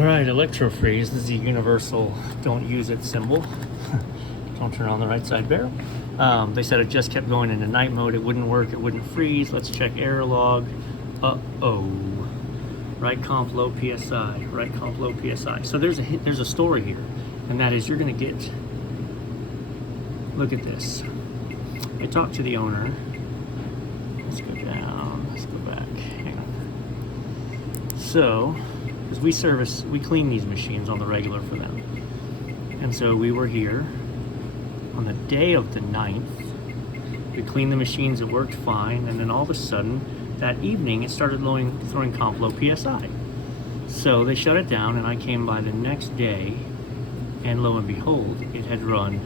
All right, Electro freeze. This is a universal don't use it symbol. Don't turn on the right side barrel. They said it just kept going into night mode. It wouldn't work. It wouldn't freeze. Let's check error log. Uh-oh. Right comp low PSI. Right comp low PSI. So there's a story here, and that is you're going to get. Look at this. I talked to the owner. Let's go down. Let's go back. Hang on. So, because we clean these machines on the regular for them, and so we were here on the day of the 9th. We cleaned the machines. It worked fine, and then all of a sudden, that evening, it started throwing comp low PSI. So they shut it down, and I came by the next day, and lo and behold, it had run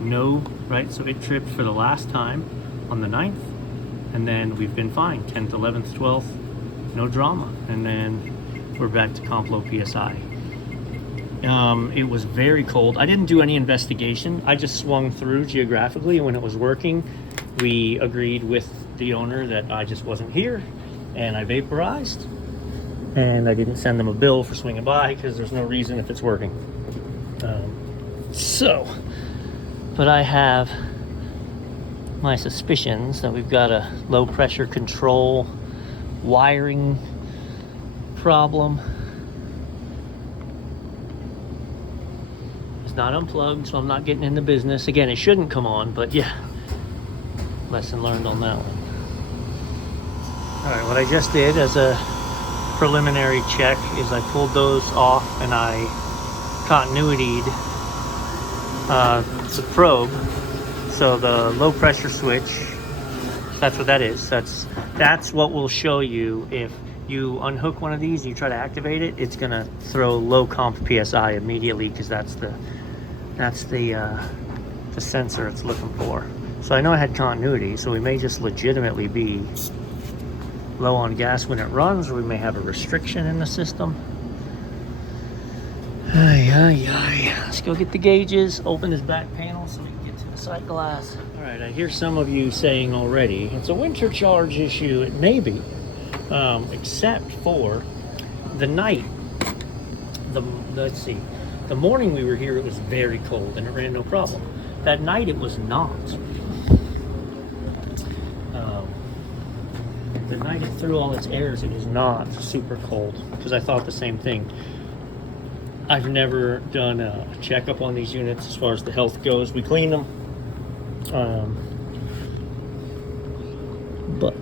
no, right? So it tripped for the last time on the 9th, and then we've been fine, 10th, 11th, 12th, no drama. And then we're back to comp low PSI. It was very cold. I didn't do any investigation. I just swung through geographically, and when it was working, we agreed with the owner that I just wasn't here, and I vaporized, and I didn't send them a bill for swinging by because there's no reason if it's working. But I have my suspicions that we've got a low pressure control wiring problem. It's not unplugged, so I'm not getting into business. Again, it shouldn't come on, but yeah, lesson learned on that one. All right, what I just did as a preliminary check is I pulled those off and I continuity'd the probe. So the low pressure switch, that's what that is. That's what will show you if you unhook one of these and you try to activate it, it's gonna throw low comp PSI immediately, because that's the sensor it's looking for. So I know I had continuity, so we may just legitimately be low on gas when it runs, or we may have a restriction in the system. Let's go get the gauges, open this back panel so we can get to the sight glass. All right, I hear some of you saying already, it's a winter charge issue. It may be, except for the night. Let's see, the morning we were here, it was very cold and it ran no problem. That night it was not. The night it threw all its airs, it was not super cold, because I thought the same thing. I've never done a checkup on these units as far as the health goes. We clean them, but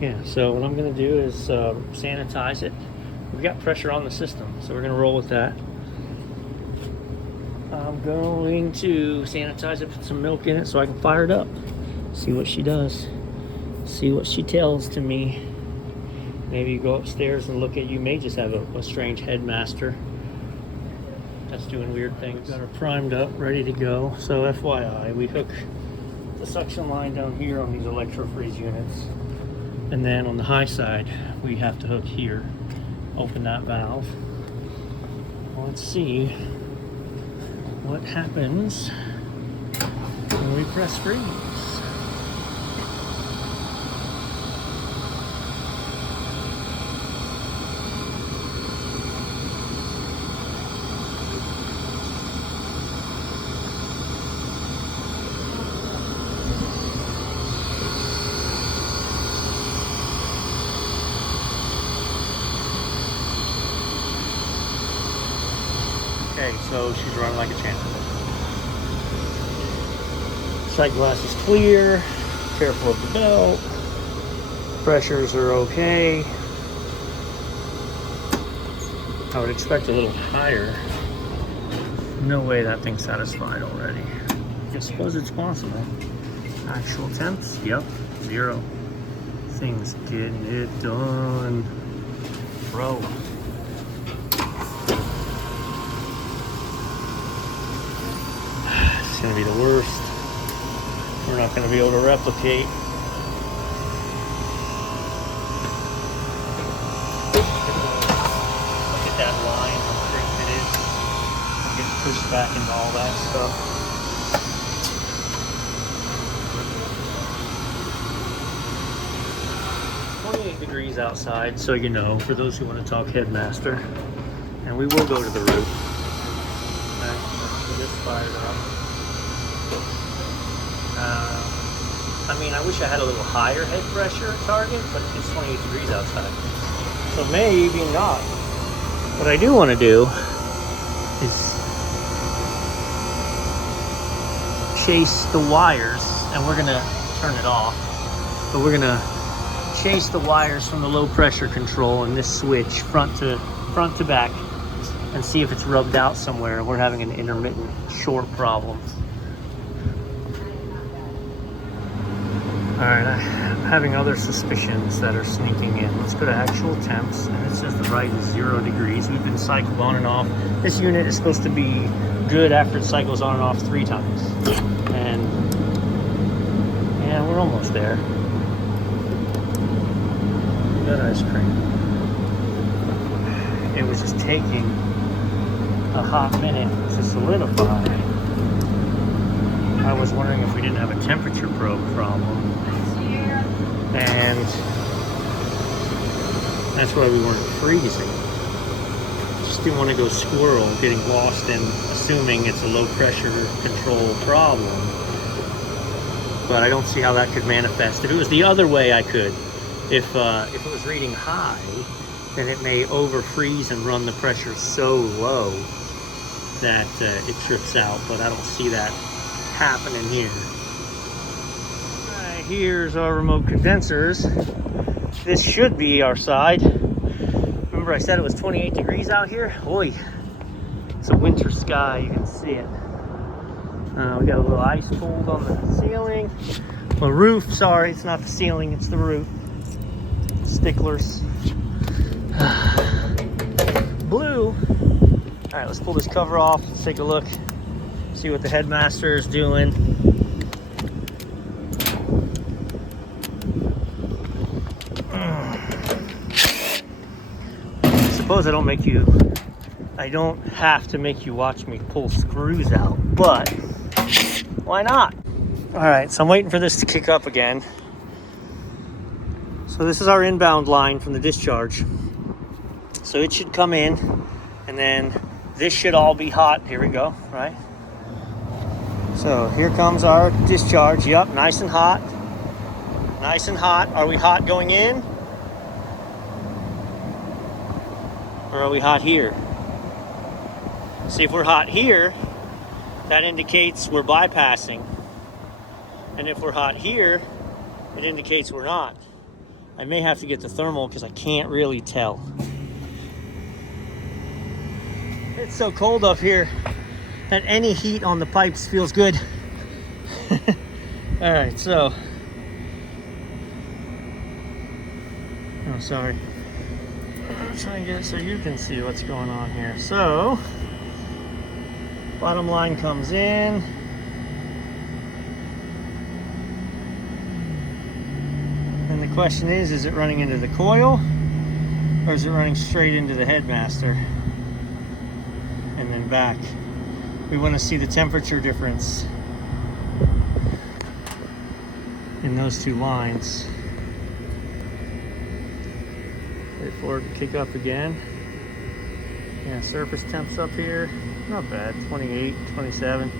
yeah, so what I'm going to do is sanitize it. We've got pressure on the system, so we're going to roll with that. I'm going to sanitize it, put some milk in it so I can fire it up. See what she does. See what she tells to me. Maybe you go upstairs and look at, you may just have a strange headmaster that's doing weird things. We've got her primed up, ready to go. So FYI, we hook the suction line down here on these Electro freeze units. And then on the high side, we have to hook here. Open that valve. Let's see what happens when we press freeze. Okay, so she's running like a champ. Sight glass is clear. Careful of the belt. Pressures are okay. I would expect a little higher. No way that thing's satisfied already. I suppose it's possible. Actual temps, yep, 0. Things getting it done. Bro. It's gonna be the worst. We're not gonna be able to replicate. Look at that line, how straight it is. I'm getting pushed back into all that stuff. 28 degrees outside, so you know, for those who want to talk Headmaster. And we will go to the roof. Okay, let's get this fired up. I mean, I wish I had a little higher head pressure target, but it's 28 degrees outside. So maybe not. What I do want to do is chase the wires, and we're gonna turn it off, but we're gonna chase the wires from the low pressure control and this switch front to back and see if it's rubbed out somewhere. We're having an intermittent short problem. All right, I'm having other suspicions that are sneaking in. Let's go to actual temps, and it says the right is 0 degrees. We've been cycled on and off. This unit is supposed to be good after it cycles on and off 3 times. And yeah, we're almost there. Good ice cream. It was just taking a hot minute to solidify. I was wondering if we didn't have a temperature probe problem. And that's why we weren't freezing. Just didn't want to go squirrel, getting lost in assuming it's a low pressure control problem. But I don't see how that could manifest. If it was the other way, I could. If it was reading high, then it may over freeze and run the pressure so low that it trips out, but I don't see that happening here. Right, here's our remote condensers. This should be our side. Remember I said it was 28 degrees out here? Oi, it's a winter sky, you can see it. We got a little ice cold on the ceiling. The roof, sorry, it's not the ceiling, it's the roof. Sticklers. Blue. All right, let's pull this cover off. Let's take a look. See what the Headmaster is doing. Suppose I don't have to make you watch me pull screws out, but why not? All right, so I'm waiting for this to kick up again. So this is our inbound line from the discharge. So it should come in, and then this should all be hot. Here we go, right? So here comes our discharge. Yep, nice and hot. Nice and hot. Are we hot going in? Or are we hot here? See, if we're hot here, that indicates we're bypassing. And if we're hot here, it indicates we're not. I may have to get the thermal because I can't really tell. It's so cold up here that any heat on the pipes feels good. All right, so. Oh, sorry. I'm trying to get it so you can see what's going on here. So, bottom line comes in. And the question is it running into the coil or is it running straight into the Headmaster and then back? We want to see the temperature difference in those two lines. Wait for it to kick up again. Yeah, surface temps up here, not bad, 28, 27.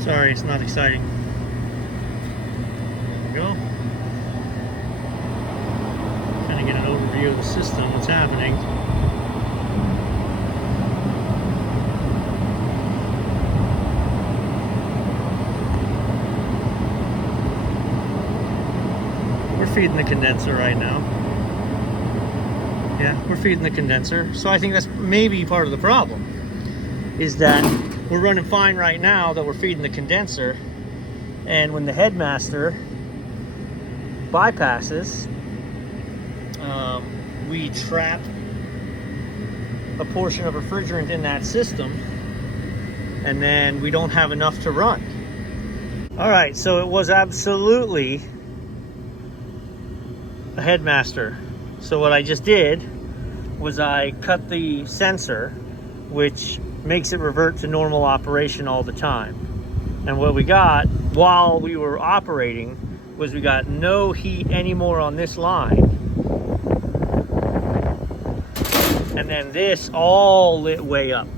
Sorry, it's not exciting. There we go. Kind of get an overview of the system, what's happening. We're feeding the condenser right now. Yeah, we're feeding the condenser. So I think that's maybe part of the problem, is that we're running fine right now that we're feeding the condenser, and when the Headmaster bypasses, we trap a portion of refrigerant in that system, and then we don't have enough to run. All right, so it was absolutely a Headmaster. So what I just did was I cut the sensor which makes it revert to normal operation all the time. And what we got while we were operating was we got no heat anymore on this line. And then this all lit way up.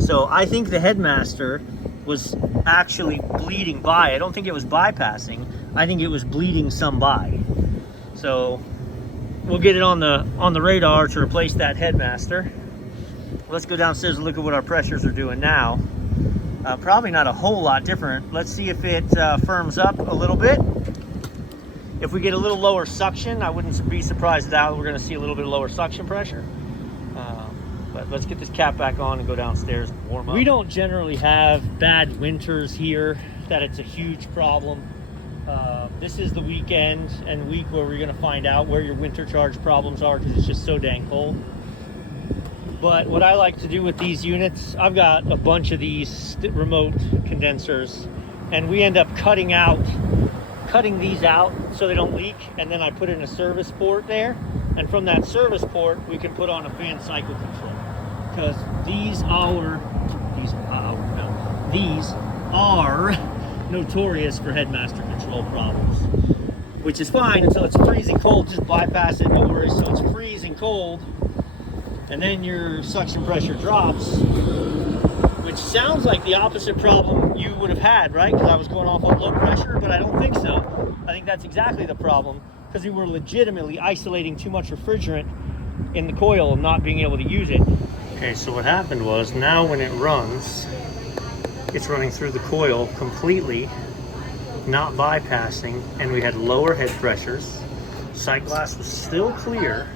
So I think the headmaster was actually bleeding by. I don't think it was bypassing. I think it was bleeding some by. So we'll get it on the radar to replace that headmaster. Let's go downstairs and look at what our pressures are doing now. Probably not a whole lot different. Let's see if it firms up a little bit. If we get a little lower suction, I wouldn't be surprised that we're going to see a little bit of lower suction pressure. But let's get this cap back on and go downstairs and warm up. We don't generally have bad winters here, that it's a huge problem. This is the weekend and week where we're going to find out where your winter charge problems are, because it's just so dang cold. But what I like to do with these units, I've got a bunch of these remote condensers, and we end up cutting these out so they don't leak, and then I put in a service port there, and from that service port we can put on a fan cycle control, because these are notorious for headmaster control problems, which is fine until it's freezing cold. Just bypass it, no worries. So it's freezing cold, and then your suction pressure drops, which sounds like the opposite problem you would have had, right? Because I was going off on low pressure, but I don't think so. I think that's exactly the problem, because we were legitimately isolating too much refrigerant in the coil and not being able to use it. Okay, so what happened was, now when it runs, it's running through the coil completely, not bypassing, and we had lower head pressures. Sight glass was still clear,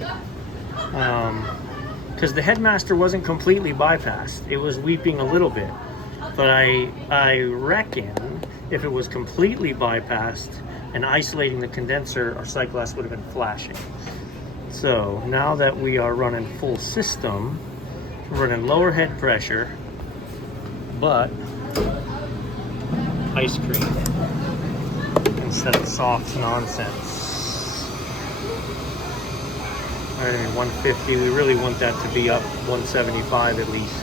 because the headmaster wasn't completely bypassed. It was weeping a little bit, but I reckon if it was completely bypassed and isolating the condenser, our sight glass would have been flashing. So now that we are running full system, we're running lower head pressure, but ice cream instead of soft nonsense. All right, 150, we really want that to be up 175 at least.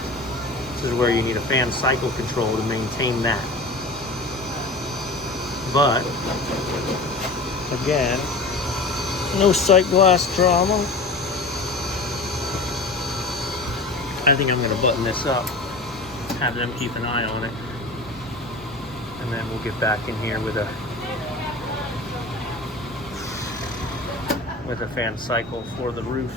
This is where you need a fan cycle control to maintain that. But again, no sight glass drama. I think I'm going to button this up, have them keep an eye on it, and then we'll get back in here with a fan cycle for the roof.